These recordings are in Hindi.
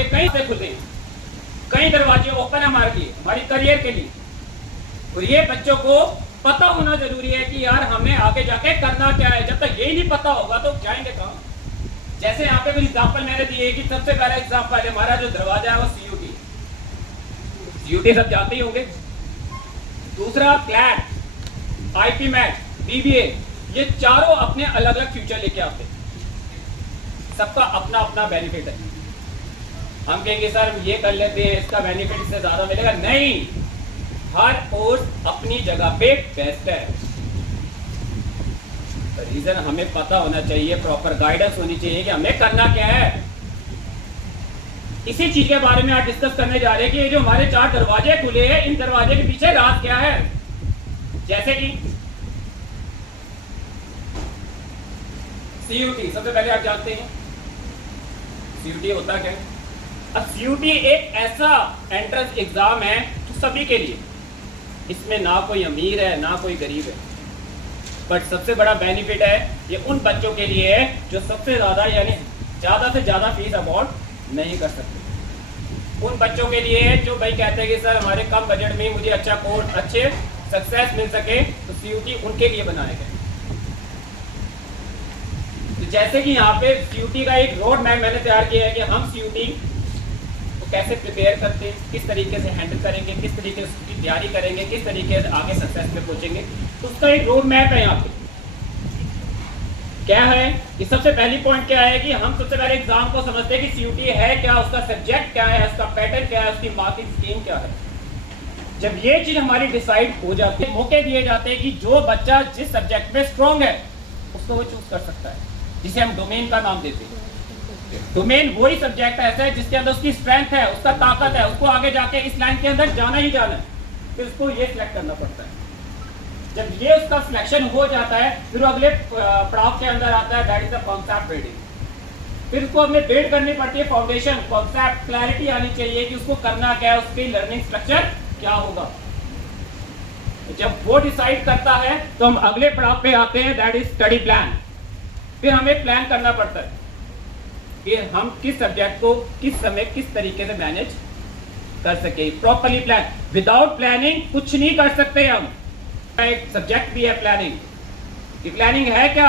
पे कई से खुले हैं, कई दरवाजे ओपन है हमारे लिए, हमारी करियर के लिए। और ये बच्चों को पता होना जरूरी है कि यार हमें आगे जाके करना क्या है। जब तक यही नहीं पता होगा तो जाएंगे कहाँ। जैसे यहाँ पे कोई एग्जाम्पल मैंने दी है कि सबसे पहला एग्जाम्पल हमारा जो दरवाजा है वो सीयूटी। सीयूटी सब जानते ही होंगे। दूसरा क्लैट, आईपी मैट, बीबीए, ये चारों अपने अलग अलग फ्यूचर लेके आते हैं। सबका अपना अपना बेनिफिट है। हम कहेंगे सर हम ये कर लेते हैं, इसका बेनिफिट इससे ज्यादा मिलेगा, नहीं। हर कोर्स अपनी जगह पे बेस्ट है। रीजन हमें पता होना चाहिए, प्रॉपर गाइडेंस होनी चाहिए कि हमें करना क्या है। इसी चीज के बारे में आज डिस्कस करने जा रहे हैं कि ये जो हमारे 4 दरवाजे खुले हैं, इन दरवाजे के पीछे राज क्या है। जैसे कि सीयूटी, सबसे पहले आप जानते हैं सीयूटी होता क्या है। अब सीयूटी एक ऐसा एंट्रेंस एग्जाम है जो सभी के लिए, इसमें ना कोई अमीर है ना कोई गरीब है, बट सबसे बड़ा बेनिफिट है ये उन बच्चों के लिए है जो सबसे ज्यादा यानी ज्यादा से ज्यादा फीस अफोर्ड नहीं कर सकते। उन बच्चों के लिए है जो भाई कहते हैं कि सर हमारे कम बजट में मुझे अच्छा कोर्स, अच्छे सक्सेस मिल सके, तो सीयूटी उनके लिए बनाया गया। तो जैसे कि यहाँ पे सीयूटी का एक रोड मैप मैंने तैयार किया है कि हम सीयूटी को कैसे प्रिपेयर करते हैं, किस तरीके से हैंडल करेंगे, किस तरीके से उसकी तैयारी करेंगे, किस तरीके से आगे सक्सेस में पहुंचेंगे। तो उसका एक रोड मैप है। यहाँ पे क्या है कि सबसे पहली पॉइंट क्या है कि हम सबसे पहले एग्जाम को समझते हैं कि सीयूटी है क्या, उसका सब्जेक्ट क्या है, उसका पैटर्न क्या है, उसकी मार्किंग स्कीम क्या है। जब ये चीज हमारी डिसाइड हो जाती है, मौके दिए जाते हैं कि जो बच्चा जिस सब्जेक्ट में स्ट्रॉन्ग है उसको वो चूज कर सकता है, जिसे हम डोमेन का नाम देते हैं। डोमेन वही सब्जेक्ट ऐसा है जिसके अंदर उसकी स्ट्रेंथ है, उसका ताकत है, उसको आगे जाके इस लाइन के अंदर जाना ही जाना है, फिर उसको ये सिलेक्ट करना पड़ता है। जब ये उसका सिलेक्शन हो जाता है फिर अगले पड़ाव के अंदर आता है, that is the concept building. फिर उसको हमें बिल्ड करनी पड़ती है फाउंडेशन, कॉन्सेप्ट, क्लैरिटी आनी चाहिए कि उसको करना क्या है, उसकी लर्निंग स्ट्रक्चर क्या होगा। जब वो डिसाइड करता है तो हम अगले पड़ाव पे आते हैं, दैट इज स्टडी प्लान। फिर हमें प्लान करना पड़ता है कि हम किस सब्जेक्ट को किस समय किस तरीके से मैनेज कर सके, प्रॉपर्ली प्लान। विदाउट प्लानिंग कुछ नहीं कर सकते हम। एक सब्जेक्ट भी है प्लानिंग। प्लानिंग है क्या?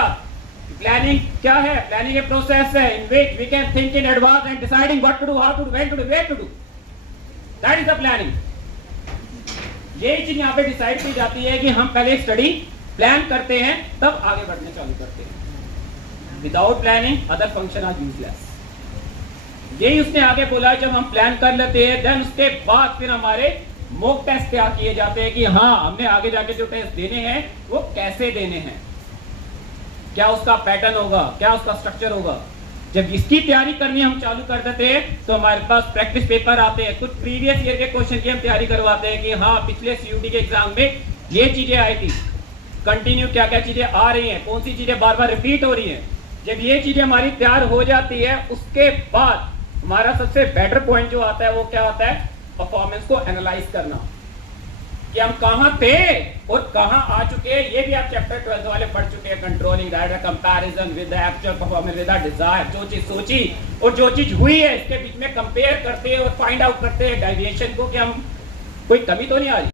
प्लानिंग क्या है? प्लानिंग ए प्रोसेस है in which we can think in advance and deciding what to do, how to do, when to do, where to do, that is the planning. यही चीज यहाँ पे डिसाइड की जाती है कि हम पहले स्टडी प्लान करते हैं तब आगे बढ़ने चालू करते हैं। Without planning other function are useless. यही उसने आगे बोला, जब हम प्लान कर लेते हैं देन उसके बाद फिर हमारे मॉक टेस्ट क्या किए जाते हैं कि हाँ हमने आगे जाके जो टेस्ट देने हैं वो कैसे देने हैं, क्या उसका पैटर्न होगा, क्या उसका स्ट्रक्चर होगा। जब इसकी तैयारी करनी हम चालू कर देते हैं तो हमारे पास प्रैक्टिस पेपर आते हैं, कुछ प्रीवियस ईयर के क्वेश्चन की हम तैयारी करवाते हैं कि हाँ पिछले सीयूटी के एग्जाम में ये चीजें आई थी, कंटिन्यू क्या क्या चीजें आ रही हैं, कौन सी चीजें बार बार रिपीट हो रही हैं। जब ये चीजें हमारी तैयार हो जाती है उसके बाद हमारा सबसे बेटर पॉइंट जो आता है वो क्या आता है, परफॉर्मेंस को एनालाइज करना कि हम कहां थे और कहां आ चुके हैं। ये भी आप चैप्टर 12 वाले पढ़ चुके हैं, controlling that, comparison with the actual performance with the desire. जो चीज सोची और जो चीज हुई है इसके बीच में कंपेयर करते हैं और फाइंड आउट करते हैं डेविएशन को कि हम कोई कमी तो नहीं आ रही।